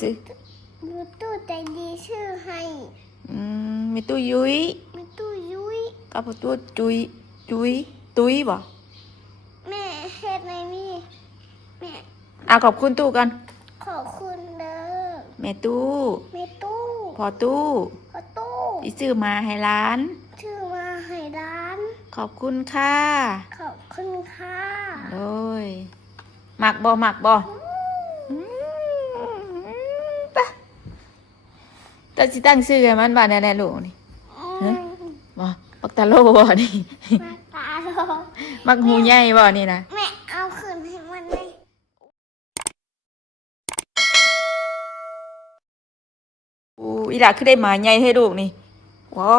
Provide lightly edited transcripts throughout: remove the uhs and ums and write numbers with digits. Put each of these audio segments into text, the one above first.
ชื่อมีตู้ใจดีชื่อให้มีตู้ยุ้ยมีตู้ยุ้ยกับตู้จุยจุยตุ้ยบ่แม่เฮ็ดในนี่แม่ขอบคุณตู้กันขอบคุณเด้อแม่ตู้แม่ตู้พอตู้พอตู้ที่ซื้อมาให้ร้านชื่อมาให้ร้านขอบคุณค่ะขอบคุณค่ะโดยหมักบ่ปะแต่สิตั้งชื่อให้มันว่าแน่ๆลูกนี่บ่ปักตะโลบ่นี่มาตาโลมักหูใหญ่บ่นี่นะแม่เอาคืนให้มันเลยอีหล่ะคือได้หมาใหญ่ให้ลูกนี่ว้า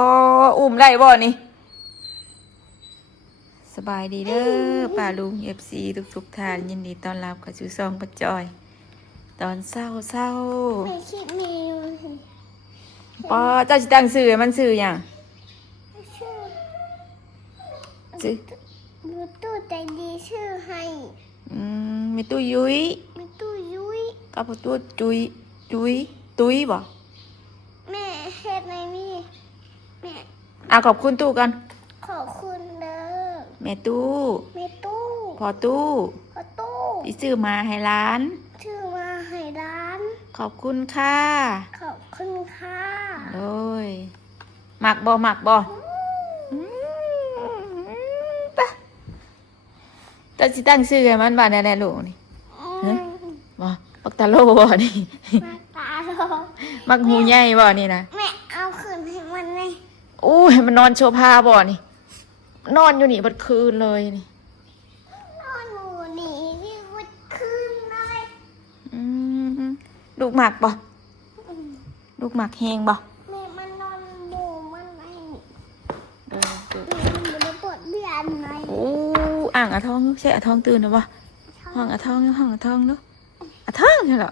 อุ้มได้บ่นี่สบายดีเด้อป้าลุง FC ทุกท่านยินดีต้อนรับกับชูซองป้าจอยตอนเศร้าแม่คิดเมนูป้าเจ้าสิตั้งชื่อให้มันชื่อหยังชื่อมีตู้ใจดีชื่อให้มีตู้ยุ้ยมีตู้ยุ้ยกับตู้จุยจุยตุ้ยบ่แม่เฮ็ดในนี่แม่ขอบคุณตู้กันขอบคุณเด้อแม่ตู้แม่ตู้พอตู้พอตู้ที่ซื้อมาให้ร้านชื่อมาให้ร้านขอบคุณค่ะขอบคุณค่ะโดยหมักบ่ปะแต่สิตั้งชื่อให้มันว่าแน่ๆลูกนี่บ่ปักตะโลบ่นี่มาตาโลมักหูใหญ่บ่นี่นะแม่เอาคืนให้มันเลยให้มันนอนโชว์ผ้าบ่นี่นอนอยู่นี่บัดคืนเลยนี่นอนหนูนี่บัดคืนเลยลูกหมักบ่ลูกหมักแฮงบ่แม่มันนอนหมูมันไงแม่มันบ่ได้ปวดเบี้ยนไงอ่างอะทองใช่อะทองตื่นหรือบ่ห้องอะทองเนาะห้องอะทองเนาะอะทองใช่เหรอ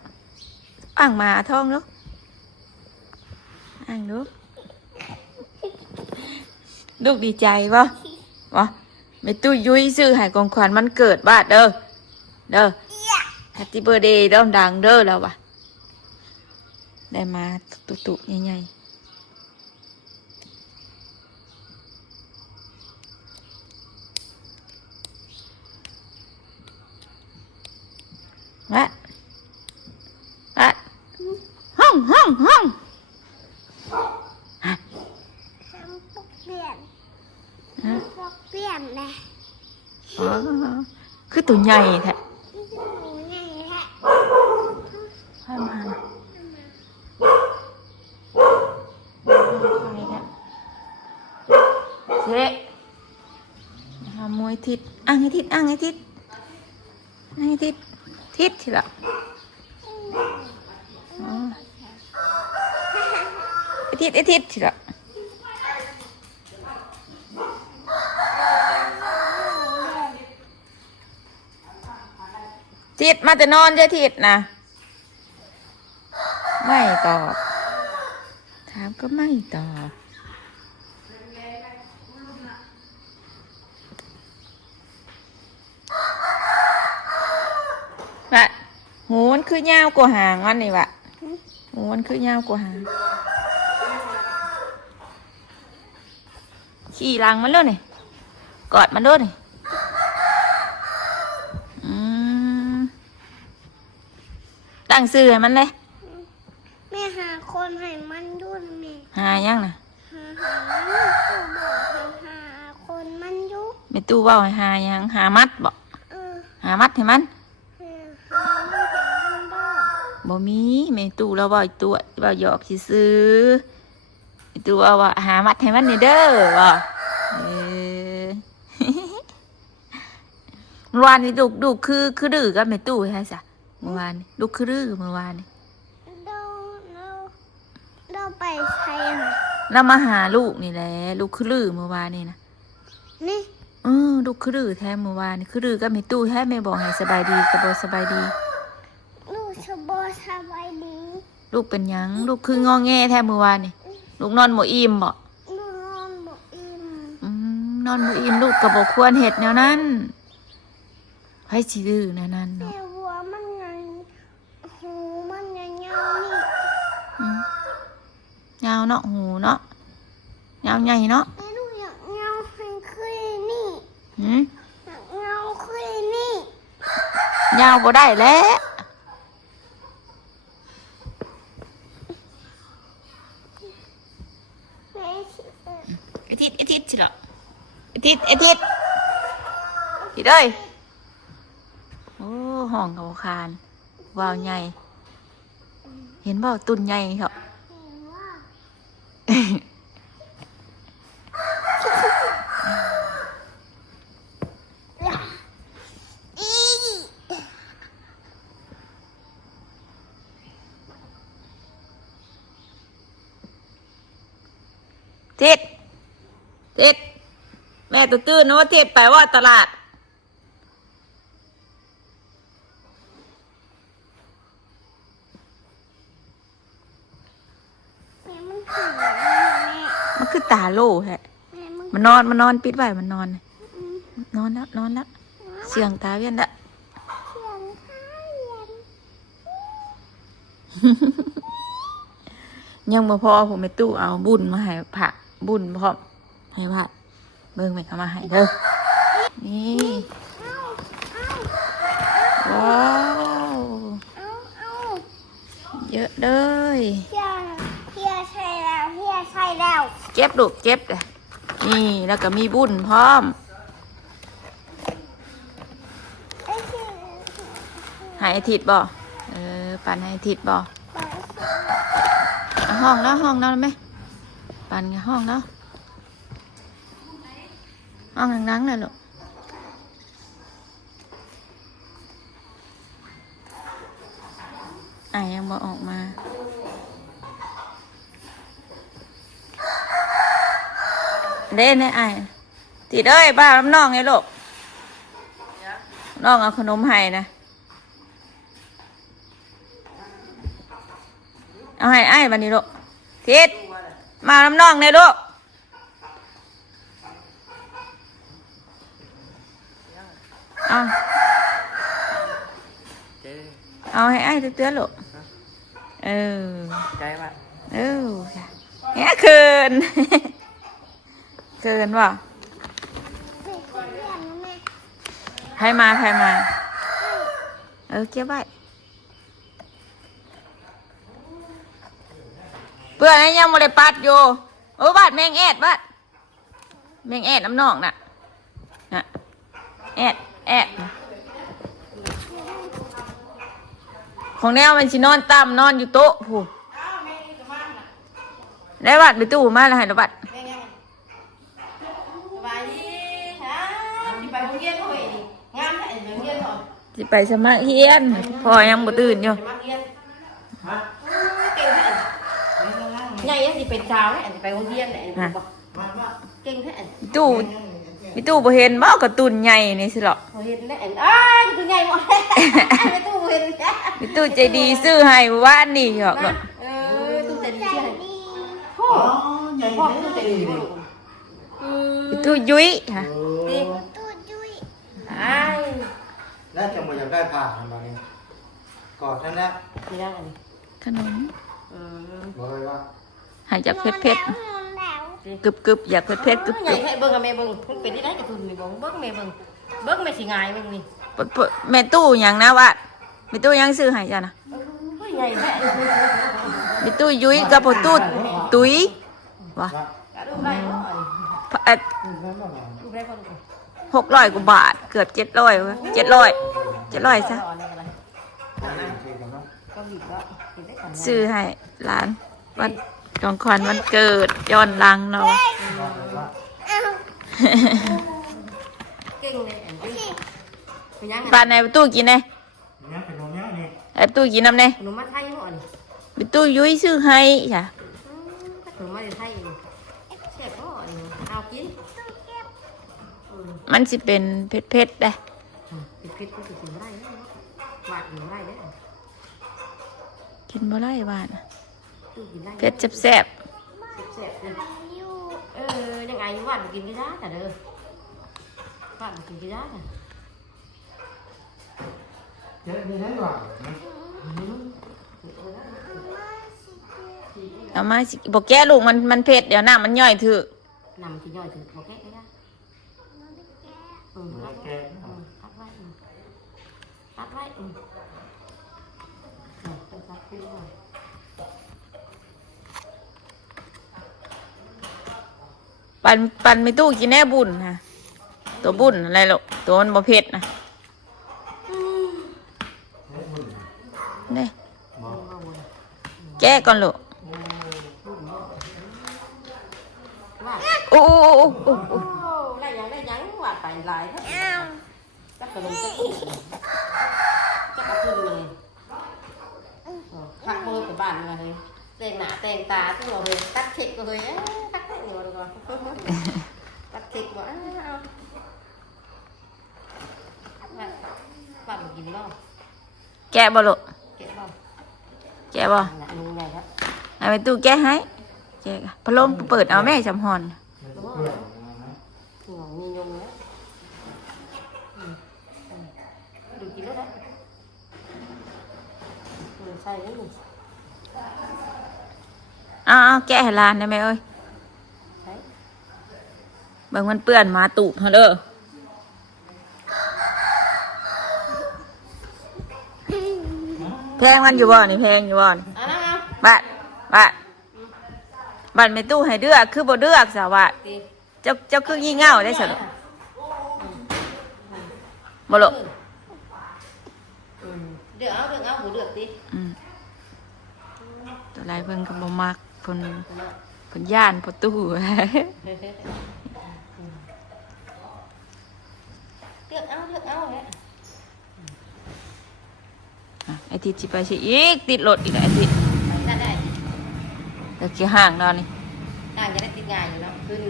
อ่างมาอะทองเนาะอ่างเนาะลูกดีใจป่ะแม่ตู้ยุ้ยซื้อให้ของขวัญมันเกิดบ้านเด้อHappy birthday ดังเด้อแล้วว่ะได้มาตุใหญ่ๆวะห้องทำปกเปลี่ยนเลยคือตัวใหญ่แท้หนูใหญ่แท้ให้มาเจ๊มวยทิศอ่างให้ทิศทิศทีละทิศทีละทิศมาแต่นอนจะทิศนะไม่ตอบถามก็ไม่ตอบวะหูมันคือยาวกว่าหางมันนี่วะหูมันคือยาวกว่าหางขี่หลังมันเลยนี่กอดมันด้วยนี่ตั้งชื่อให้มันเลยแม่หาคนให้มันด้วยแม่หายังนะหาคนมันยุแม่ตู้ว่าให้หายังหามัดบ่หามัดให้มันบ่มีแม่ตู้เราบ่ตัวบ่หยอกซื้อแม่ตู้ว่าหามัดให้มันนี่เด้อบ่เมื่อวานนี้ดูคือดื้อกับแม่ตู้ใช่ซะเมื่อวานลูกคือดื้อเมื่อวานเราไปใช้เรามาหาลูกนี่แหละลูกคือดื้อเมื่อวานนี่นะนี่ลูกคือดื้อแท้เมื่อวานนี่คือดื้อกับแม่ตู้แท้แม่บอกให้สบายดีกับบ่สบายดีลูกสบายดีลูกเป็นหยังลูกคืองอแงแท้เมื่อวานนี่ลูกนอนบ่อิ่มบ่นอนบ่อิ่มนอนบ่อิ่มลูกก็บ่ควรเฮ็ดแนวนั้นให้สิดื้อแนวนั้นเนาะแต่หัวมันไงหูมันไงนี่ าวเนาะหูเนาะยาวใหญ่เนาะ ไม่รู้อยากเงาให้คุยนี่ หืม อยากเงาคุยนี่ ยาวบ่ได้แล้ว แม่ชิเออ ไอทิศสิเหรอไอทิศทิศเอ้ยโอ้ห้องเขาคานวาวใหญ่เห็นบ่ตุ่นใหญ่เหรอ เห็นว่าอี ทิศแม่ตื่นนะว่าทิศไปว่าตลาด แม่มันถึงแม่ มันคือตาโล่แฮะ แม่มัน มันนอนปิดไว้มันนอนแล้วเสียงตาเวียนละ เขียนข้าเรียน ยังบ่พอผมไปตู้เอาบุญมาให้ผักบุญพร้อมให้ผักเบิ่งไปเอามาให้เด้อนี่ เอา ว้าว เอา เยอะเลย เฮียใช่แล้ว เจ็บลูกเจ็บเลยนี่แล้วก็มีบุญพร้อม ไอ้ที่ ให้อาทิตย์บ่ปันให้อาทิตย์บ่ ปลาสี เอาห้องแล้วไหมปันกับห้องแล้วห้องนังๆเลยลูกยังบ่ออกมาเล่นไอ้ติดเอ้ยบ้าน้ำน้องไงลูกน้องเอาขนมให้นะเอาให้ไอ้บันนี้ลูกทิศมาน้ำน้องไงลูกเอาให้ไอ้เตือนๆลูกใจป่ะ ค่ะแง่เกิน เกินว่ะ เด็กคนเรียนนะแม่ ใครมาเก็บไว้เพื่อนยังไม่ได้ปัดอยู่บาดแมงแอดแมงแอดน้ำนองน่ะแอดของแนวมันชินอนต่ำนอนอยู่โต๊ะผู้ได้บัดไปตู้มาแล้วให้บัด สบายดีฮะที่ไปโรงเรียนเขาเองงามแท้ไปโรงเรียนเหรอ สิไปสมัครเฮียนพอยังบ่ตื่นอยู่ ไปมักเรียนฮะเก่งแท้ใหญ่ยังสิเป็นสาวแท้สิไปโรงเรียนแท้เก่งแท้ มีตู้บ่เห็นบ่กระตุนใหญ่นี่สิหรอก เห็นแท้อ้ายคือใหญ่หมดไปตู้เห็น มีตู้ใจดีซื้อให้ว่านนี่หรอกเนาะ ตู้ใจดี ใจ เชื่อ ดี พ่อพ่อตู้ใจดีบ่ลูก มีตู้ยุ้ยค่ะ ดี ตูดยุ้ย อ้าย น่าจะมาอยากได้ผ่าทำมาเนี่ยกอดนั่นแหละ นี่ได้อันนี้ ขนม บอกเลยว่า หายจากเผ็ด นอนแล้ว กึบอยากเผ็ดกึบ ใหญ่ให้เบิ่งกับแม่เบิ่งมันเป็นที่ได้กระตุ้นนี่บ่เบิ่งแม่เบิ่งแม่สิงายเบิ่งนี่ แม่ตู้หยังนะวะแม่ตู้หยังซื้อให้จ้ะนะ ใหญ่แท้ มีตู้ยุ้ยกับพ่อตู้ตุ้ยว่ะ ดูได้บ่ ดูได้บ่ 600 กว่าบาทเกือบ700วะ700ซะ ก็บีบแล้วได้กัน ซื้อให้ร้านวันของขวัญวันเกิดย้อนหลังเนาะ เอา เก่งเลยอันนี้เป็นยัง บ้านไหนประตูกินไง เนี่ยเป็นตรงเนี้ยนี่ ไอ้ประตูกินน้ำไง ขนมมาไทยบ่นี่ ประตูยุ้ยซื้อให้ค่ะ ขนมมาไทยแซ่บบ่นี่เอากิน มันสิเป็นเผ็ดๆได้ เผ็ดก็สิกินได้หวานกินได้เด้อ กินบ่ได้หวาน ตู้กินได้ เผ็ดแซ่บ แซ่บเลย อยู่ ยังไงหวานกินก็ได้แต่เด้อหวานกินก็ได้ เจ๊มีให้หว่า ๆ เอามาสิบอกแก้ลูกมันเผ็ดเดี๋ยวน้ำมันย่อยถือน ำที่ย่อยถึงโอเคได้รัด แก รัดไว้รัดไว้รัดขึ้นมา ปันไม่ตู้กินแน่บุญนะตัวบุญอะไรหรอกตัวมันบ่เผ็ดนะนี่แก้ก่อนลูกโอ้โอ้โอ้โอ้โอ้ ได้ยังว่าไปหลายแล้วจักกระลงจักกระขึ้นเลยพักมือไปบ้านมาเลยแต่งหน้าแต่งตาที่เราเลยตัดเค้กก็เลยตัดเค้กอยู่ดีกว่าตัดเค้กว่าบ้านมากินบ้าง แก้บ่ลูก เก็บบ้าง แก้บ่ มึงไงครับ เอาไปตู้แก้ให้แก้พัดลมเปิดเอาแม่จำหอน หัวมียงแล้วดูกินแล้วนะใส่แล้วนี่ เอาแก้ให้หลานได้ไหมเอ้ย ใส่ เบิ่งมันเปื้อนมาตูบเฮาเด้อแพงมันอยู่บ่นี่แพงอยู่บ่นี่ เอานะเอา บ้านไม่ตู้ให้เดือกคือบ่เดือกสาวะ ตี เจ้าคือยี่เง่าได้สนุกบ่ลูก เดือดเอาหูเดือดตี ตัวไรเพิ่นก็บ่มักเพิ่นย่านประตู เดือดเอาแหละ ไอ้ทิศสิไปสิอีกติดรถอีกแล้วไอ้ทิศ ได้ได้ เดี๋ยวสิห่างนอนนี่ ต่างจะได้ติดงานอยู่เนาะขึ้น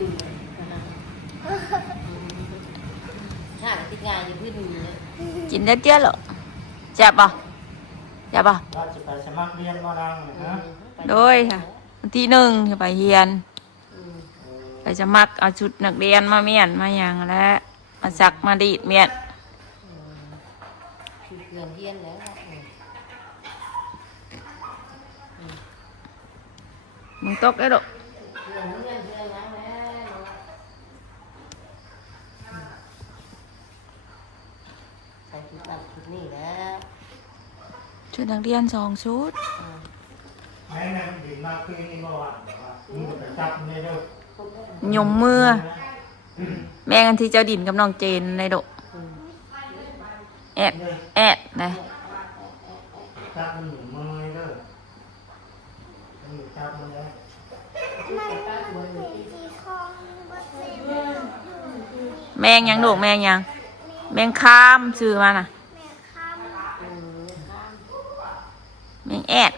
ห่างติดงานอยู่ขึ้นเลย กินได้เตี้ยหรอแซ่บบ่แซ่บบ่ เราจะไปสมัครเรียนบ่ดังนะ โดยค่ะวันที่1จะไปเรียนไปจะมักเอาชุดนักเรียนมาเมียนมาหยังแล้วมาซักมาดีดเมียน เงินเฮียนแล้ว มึงตกได้หรอ ใส่ชุดนั้นชุดนี้แล้ว ชุดนักเรียน2 ชุด แม่นั่งดินมาคืนนี้เมื่อวานมึงไปจับในเด้อย มมือแม่กันที่เจ้าดินกับน้องเจนในดกแอดนะ จับมันอยู่มือเด้อมันอยู่จับมันแล้ว สีทองบดเซน แมงยังดกแมงยังแมงคามซื้อมาน่ะ แม่คำ แมงแอด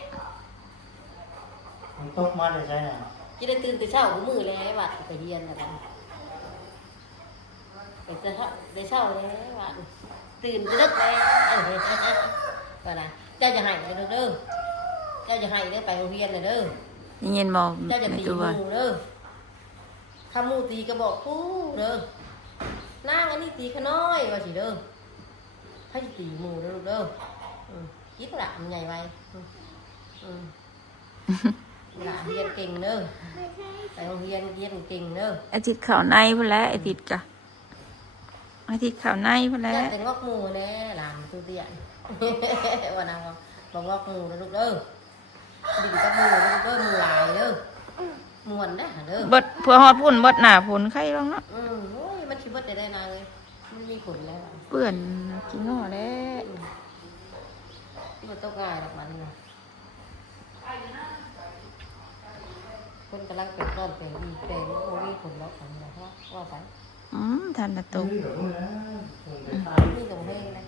มันตกมาได้ใช่ไหม จะได้ตื่นแต่เช้าหัวมือแล้ววัดไปเฮียนอะไรไปจะได้เช้าแล้ววัดตื่นจะดึกแล้วก็นะเจ้าจะให้เลยเด้อเจ้าจะให้เด้อไปโรงเรียนเลยเด้อ ได้ยินบอก เจ้าจะ ใน ตี ตัว หมูเด้อถ้าหมูตีก็บอกกูเด้อนั่งอันนี้ตีขน้อยว่าสิเด้อให้ตีหมูเด้อเด้อคิดละมันใหญ่ไว้หลานเรียนเก่งเด้อไปโรงเรียนเก่งเด้อ ไอติดข่าวในพุ่นแล้วไอติดกะไอติดข่าวในพุ่นแล้ เจ้าว แต่งอกหมูแน่หลานตัวเตี้ยวันนั้นบอกงอกหมูนะลูกเด้อดิ่งกับหมูนะลูกเด้อหมูหลายเด้อมวนได้เด้อ เบิดเพื่อฮอดพุ่นเบิดหน้าพุ่นใครบ้างเนาะ โอ้ยมันชิบดได้นานเลยมันมีผลแล้ว เปื่อนกินง้อแล้ว มันต้องง่ายหรอกมันคนกำลังเป็นก้อนเป็นอีแปลงโอ้ยผลแล้วของเราว่าไป ทันตะตุก นี่ตรงเฮงนะ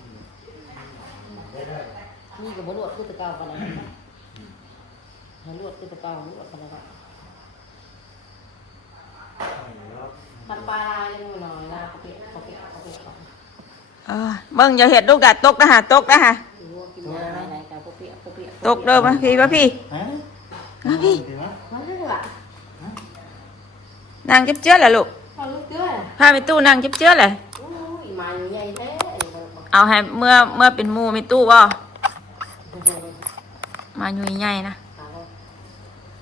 นี่กับบรวดคือตะเกากันนะรวดคือตะเการวดกันนะทำปลายังหน่อยนะเขาเปียก เบิ่งอย่าเห็ดลูกดัดตกนะฮะตกนะฮะ กินอะไรไหนกับเขาเปียก ตกเด้อมาพี่มาพี่ ฮะ มาพี่ มาเรื่องละ นางเจ็บเจื้อแหละลูก เอาลูกเกลือ พาไปตู้นางเจ็บเจื้อแหละ อู้ยมาอยู่ใหญ่แท้ เอาให้เมื่อเป็นหมูไม่ตู้บ่มาอยู่ใหญ่นะ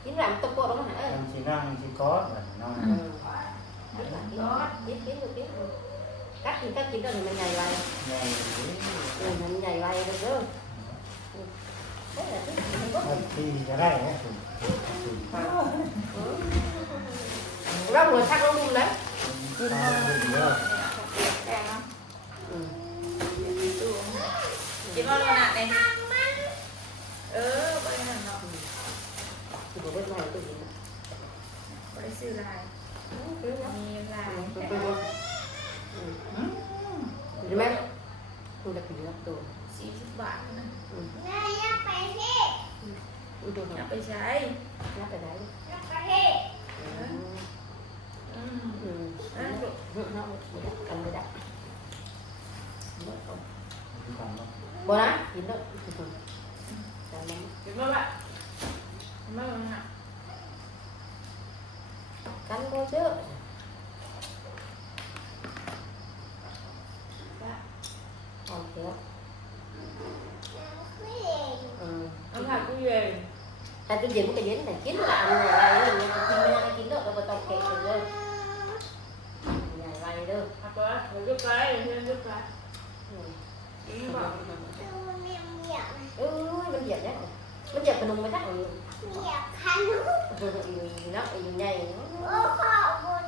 กินไป หลังตกโกะลงมาเออ ทำชีนั่งชีกอดแบบนั้น กินกินกัดกินกัดกินก็มันใหญ่ไว ใหญ่เลย มันใหญ่ไวเลยเด้อ ที่จะได้นะคุณ เราหัวชักเราดุมแล้ว กินมาเยอะ แดงเนาะกินว่าขนาดไหนบริหารเนาะ คือบอกว่าไม่ตื่น บริสุทธิ์ลายมีลาย เห็นไหมดูแลผิวรับตัว 40 บาทนะ แม่อยากไปที่ ดู อย่าไปใช้ นับไปไหน อยากไปที่ กันไม่ได้ ของเรา บ่นะกินแล้วจำนั้น กินว่าแบบไม่ว่าน่ะ กันก็เชื่อโอเค ไม่เอง เอาผักกูเย็น แต่tôi dính cái dính này kín là ăn này này kín này kín được rồi tao kẹt rồi nhảy vay đâu ผักก็เดี๋ยวยุบไปเดี๋ยวยุบไปกินบอก ดูเมียเมีย mình dẹp đấy mình dẹp cái nung mới chắc rồi เมียคัน nó nhảy โอ้ขอบคุณ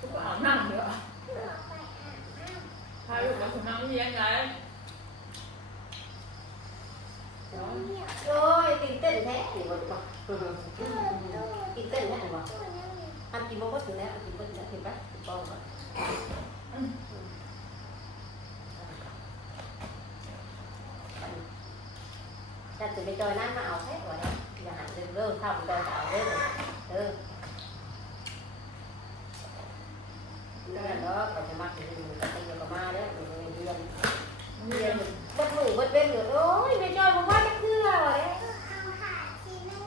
ทุกคนนั่งเดี๋ยวพาลูกมาถึงนั่งเลี้ยงไง rồi tìm tên thế thì mà tìm tên thế này mà ăn kim bông bớt từ nè ăn kim bớt từ nè thì bắt con rồi ra từ bên trời nắng mạo hết rồi đấy giờ hẳn từ lơ không trời tạo đấy rồi đó là đó còn cái mặt thì mình tay vào ma đấy mình điên bất ngủ bất bên được ôi mày chơi một quá chắc chưa rồi đấy เอาหาทีนึง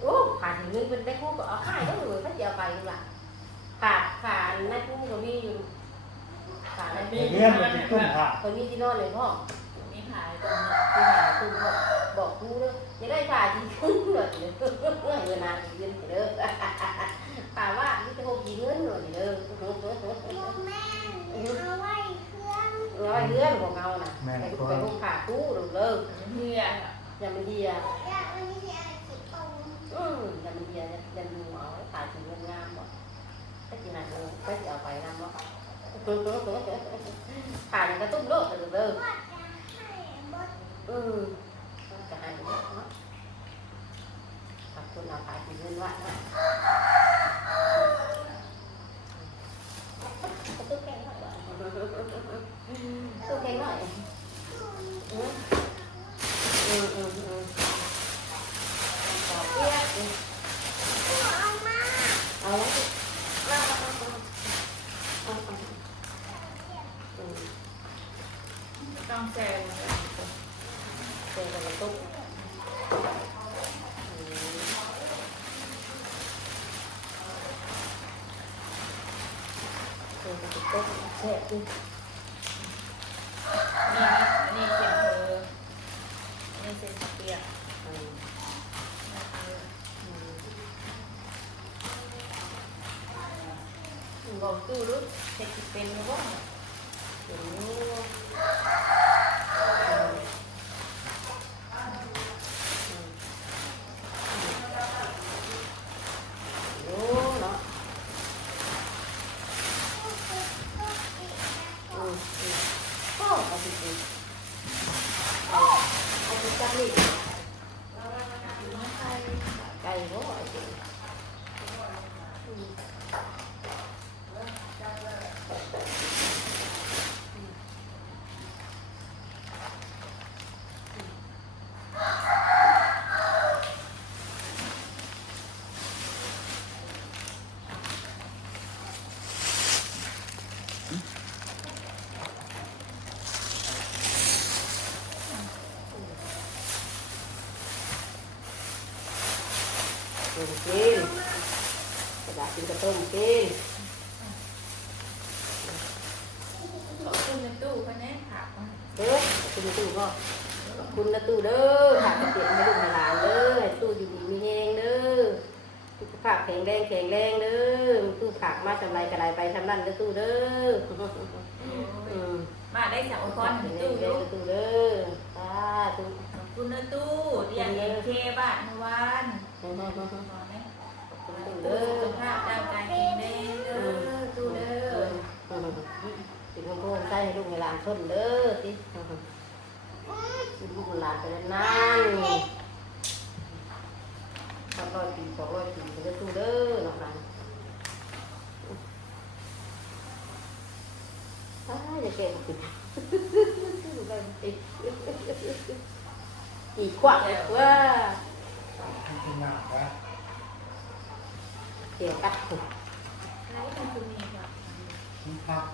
ủa phà thì nguyên bên đây khu ở hai đó người phát giờ bày là phà nay khu rồi mi phà này เรียนมันตุ้มค่ะ rồi mi đi non này không มีขายตรง khu phà khu bỏ khu đó cái đây phà thì cứng rồi người nào thì viên thì đơ phà quá cái hộp gì nữa rồi thì đơ โมแม่เอาไว้เครื่อง rồi hứa của ngầu nè cái hộp phà cũ được đơ เฮีย nhà mình đi อยากวันนี้อยากกินตรง nhà mình đi nhà mình ở tại trường Ngân Nam đó cái chị này cái chị ở bảy năm đó phà này cái tung lốt được đơ ว่าจะให้บด cả hai đứa đó học con nào phải thì liên quan đó tôi khen lại tôi khen lại kia เอามา ต้องแซง khen là tung tốt sẽ đi นี่เสียงเธอนี่เสียงเปียก ngồi tu lúc เช็คเป็นหรือว่า nó anh chị chắc đi cay quá rồi chị tôm chiên cái đã xin cái tôm chiên ขอบคุณในตู้คะแนนผัก đấy xin cái tủ khôngคุณนะตู้เด้อหากระเตียงไม่ดุมาหลานเด้อให้ตู้อยู่ดีมีแหงเด้อ แข็งแรงเด้อตู้ผักมาทำไรกระไรไปทำนั่นเด้อตู้เด้อ มาได้จากอุปกรณ์ตู้ เด้ ดู อตู้เด้อตู้ ขอบคุณนะตู้เรียนเอ็นเคบ้านเมื่อวาน ตู้ เด้ เด้ อสุ อ ขภาพร่างกายแข็งแรงเด้อตู้เด้อ เป็นคนโกงใจให้ลูกในหลานทนเด้อสิลูกหลานไปนานๆ100 ปี200 ปีไปเด้อตู้เด้อน้องหลานจะเก่งติดอีกขวักว่า กินน้ำนะ เกี่ยวกับ ใช้มันคือมีค่ะ กินผัก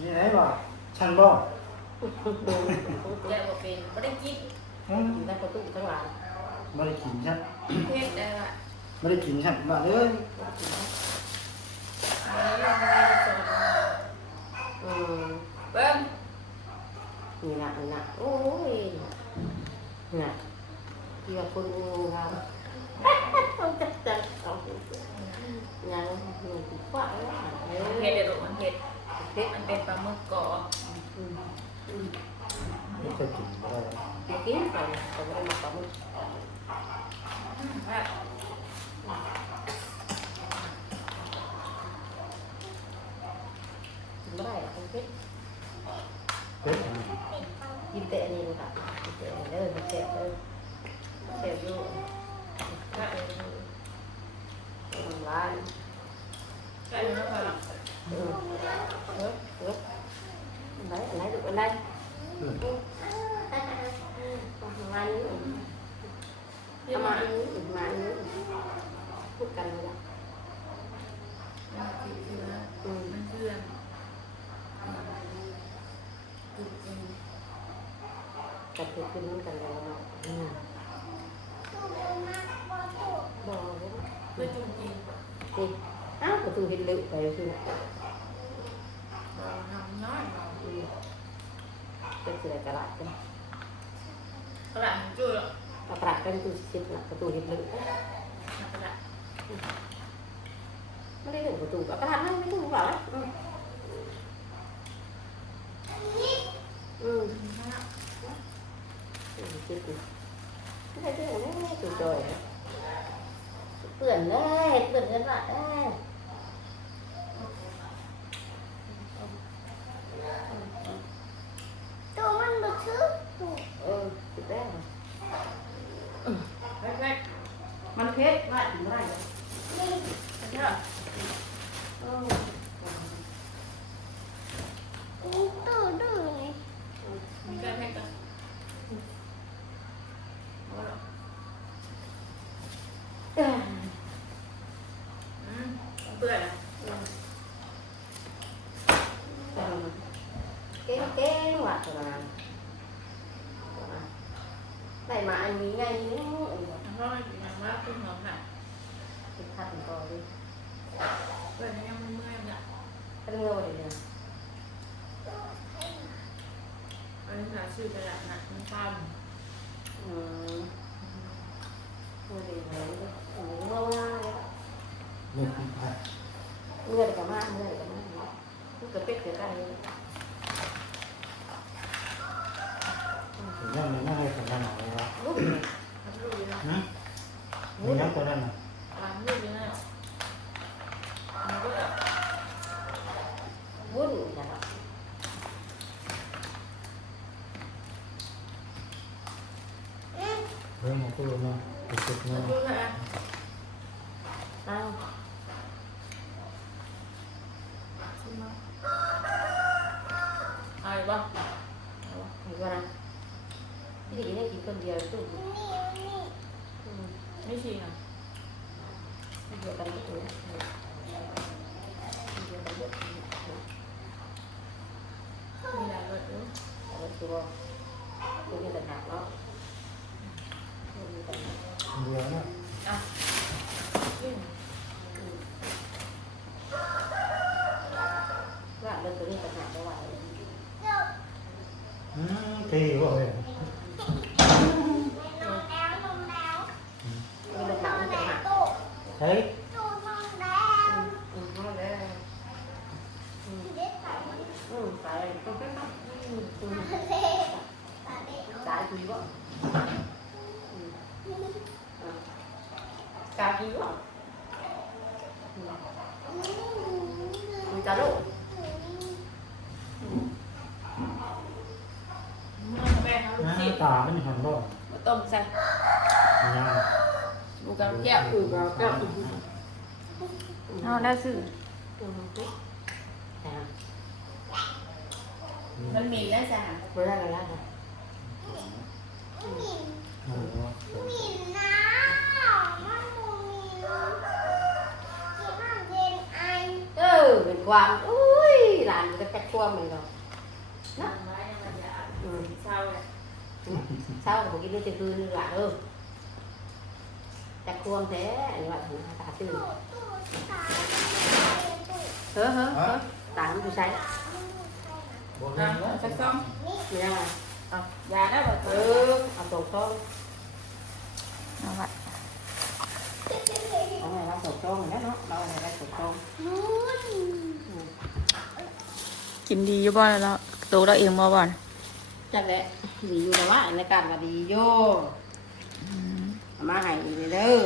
นี่ไหนบ่ฉันบ่ แกบอกเป็นไม่ได้กิน อยู่ในประตูทั้งหลาย ไม่ได้กินฉัน เพศได้ละ ไม่ได้กินฉันมาเลย อะไรเรื่องอะไรสอน อืม เบิ้ม นี่นะโอ้ยนี่ที่ว่าคนงูเราต้องจัดเอายังติดขวักแล้ว เพศเดี๋ยวมันเพศ เด็ก มันเป็นปลาหมึกเกาะ ไม่เคยกินไม่ได้ กินไปแต่ไม่ได้มาปั๊ม แบบ ไม่ได้ต้องกิน เป็ด กินแต่อันนี้เลยค่ะกินแต่อันนี้เลยเจ็บเลยเจ็บอยู่ แบบ ทำร้าย ใช่ไหมครับ ไหนดูอันไหนมานี้มานี้พูดกันเลยนะ มันคือเชื่อมันเชื่อ กับเด็กขึ้นกันเลยนะบอกเลย เพื่อจุ่มกิน สิอ้าวประตูเห็นลึกไปคือ เราทำน้อยเรา เป็นเสือกระดาษกัน กระดาษจุ่ยหรอก ระดาษกันประตูชิดนะประตูเห็นลึก กระดาษ ไม่ได้ถึงประตูกระดาษไม่ถึงหรอกไม่ได้ถึงไม่ถูกโดยเปื่อนเลยเปื่อนกันละ ตัวมันบ่ชื่อ ติดแป้ง แรก มันเค็ดว่าถึงไร ๆเชื่อ ตัวดื้อไง มีแค่แพ็กกันเอาหรอเปื่อยนะ เก่งว่ะตัวนั้นได้มาอันนี้ไงนี่ เพราะมันอย่างว่าคุณหมอค่ะ ติดขัดต่อดิ เปื่อยยังไม่เมื่อยเนี่ย ตั้งเงาเลยเนี่ย อันนี้ค่ะชื่อกระดาษหนักมันตั้ม เมื่อเดือนนี้เมื่อวานเลย เลือกกินผัก เมื่อกับมาเมื่อกับมาลูกกระเป็ดกระไก่ ถึงนั่นเลยไม่ให้ถึงนั่นหรอกเลยวะ ลูก ทำลูกอยู่นะ นะมีน้ำตัวนั้นน่ะ ทำลูกอยู่นะมันก็แบบ วุ่นนะครับ เรื่องของตัวเนาะติดติดเนาะ ลูกนะ อ้าว ใช่ไหมอะไรบ้าง เห็นว่านะพี่ดีนี่กินคนเดียวตู้ ไม่ชิงอ่ะ เดียวกันก็ตัวเดียวกันเยอะ มีอะไรก็รู้ เอาตัวตัวนี้ต่างหากเนาะตัวนี้ต่างหาก เดือนน่ะ อ่ะยิ่ง ว่าเรื่องตัวนี้ต่างหากเพราะว่า ทีว่าเว้ย เฮ้ย ดูน้องแดง น้องแดง เด็กใส่ ใส่ต้องไปครับ เด็กตาเด็ก ใส่ดีบ่กาดีบ่จ้าลูก แม่เขาลูก น้า ศิษย์ ตาเป็นหันบ่ มาต้มใส่ ยัง ดูกับแก้วอื่นกับแก้วอื่นเอาได้ซื้อมันมีได้จ้ะ ไม่ได้เลยนะ หมิ่น โอ้โห หมิ่นนะมันหมิ่นกินน้ำเย็นไอ เป็นความอุ้ยหลานจะจัดความเลยเนาะ น้ำไม้มันจะเศร้าเลย เช้าผมกินมื้อคืนหลานจัดความแท้อันนี้ว่าถึงตาซื่อ ตู้ตาตู้ เฮ้อต่างผู้ชาย บ่แม่นแล้ว สักซ้อม เนี่ย ยาได้ป่ะ เอาตกต้อง เอาละ เอาไงเราตกต้องแล้วเนาะเราไงเราตกต้อง นู้น กินดีอยู่บ่แล้วตัวเราเองบ่บ่อน จังแหละดีอยู่แต่ว่าในการว่าดีโยมาให้ดีเด้อ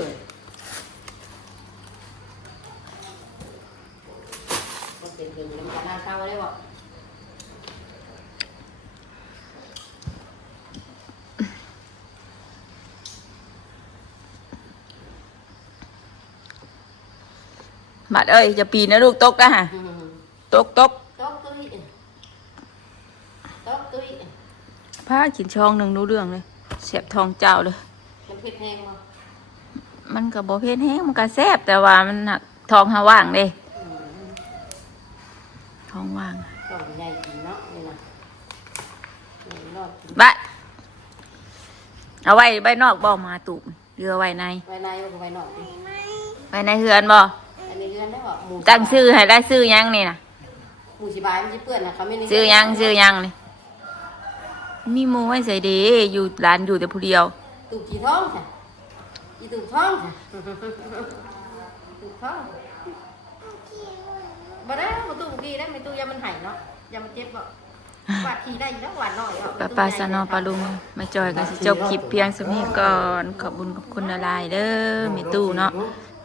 ก็เป็นเรื่องน้ำตาลเศร้าได้บ่ บัดเอ้ยจะปีนนะลูกตกนะฮะตก ตกตุ้ยตกตุ้ย พากินช่องหนึ่งรู้เรื่องเลยเสียบทองเจ้าเลย มันเผ็ดแห้งบ่ มันก็บ่เผ็ดแห้งมันก็แซ่บแต่ว่ามันหนักทองหาว่างเด้ทองว่าง ต้องใหญ่กินเนาะนี่นะรอดกิน บัดเอาไว้ใบนอกบ่มาตุ่มเรือไว้ใน ไว้ในก็ไว้นอกดิ ไว้ในเฮือนบ่ อันนี้เรือนได้บ่หมู ตั้งชื่อให้ได้ชื่อยังนี่นะ หมูสิบายมันสิเปื้อนนะเขาไม่ได้ ชื่อยังนี่มีหมูไว้ใส่เด้อยู่ร้านอยู่แต่ผู้เดียว ตูบจีท้องค่ะอีตูบท้องค่ะตูบท้องบ่ได้บ่ตูบกี้ได้ไม่ตูยามันหายเนาะยามันเจ็บบ่หวาดขี้ได้อยู่แล้วหวาดหน่อย ป้าสนอปลาลุงมาจอยกันสิจบคลิปเพียงสำนี้ก่อนขอบคุญขอบคุณละลายเด้อแม่ตู้เนาะ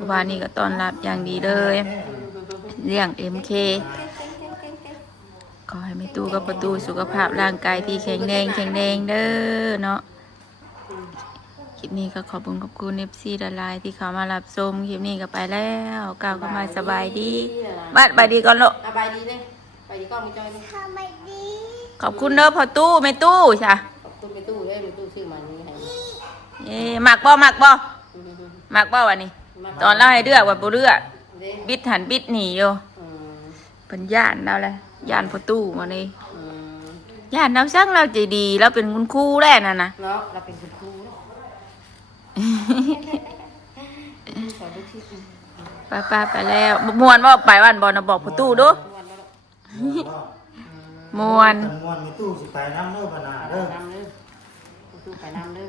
วันนี้ก็ต้อนรับอย่างดีเลยเลี้ยง MK ขอให้แม่ตู้กับประตูสุขภาพร่างกายที่แข็งแรงเด้อเนาะคลิปนี้ก็ขอบคุณFC ละลายที่เข้ามารับชมคลิปนี้ก็ไปแล้วกล่าวเข้ามาสบายดีบัดบายดีก่อนลูก สบายดีเลยไปดีก็มีจอยเลย ทำไมดี ขอบคุณเด้อพ่อตู้แม่ตู้จ้ะ ขอบคุณไปตู้เลยไปตู้ชื่อมันนี่ให้ มักบ่วันนี้ ตอนเราให้เลือกว่าบ่เลือก เด้ บิดหันบิดหนีอยู่ อืม เป็นย่านเราเลยย่านพ่อตู้มานี่ อืม ย่านเราช่างเราใจดีเราเป็นคุณครูแล้น่ะนะ เนาะเราเป็นคุณครูแล้วขอดูที่ ไปแล้วมวนว่าไปวันบอลนะบอกพ่อตู้ดู วันแล้ว มวน ม่วนมีตู้สิไปน้ำเด้อบ่น่าเด้อ น้ำเลยตู้ไปน้ำเลย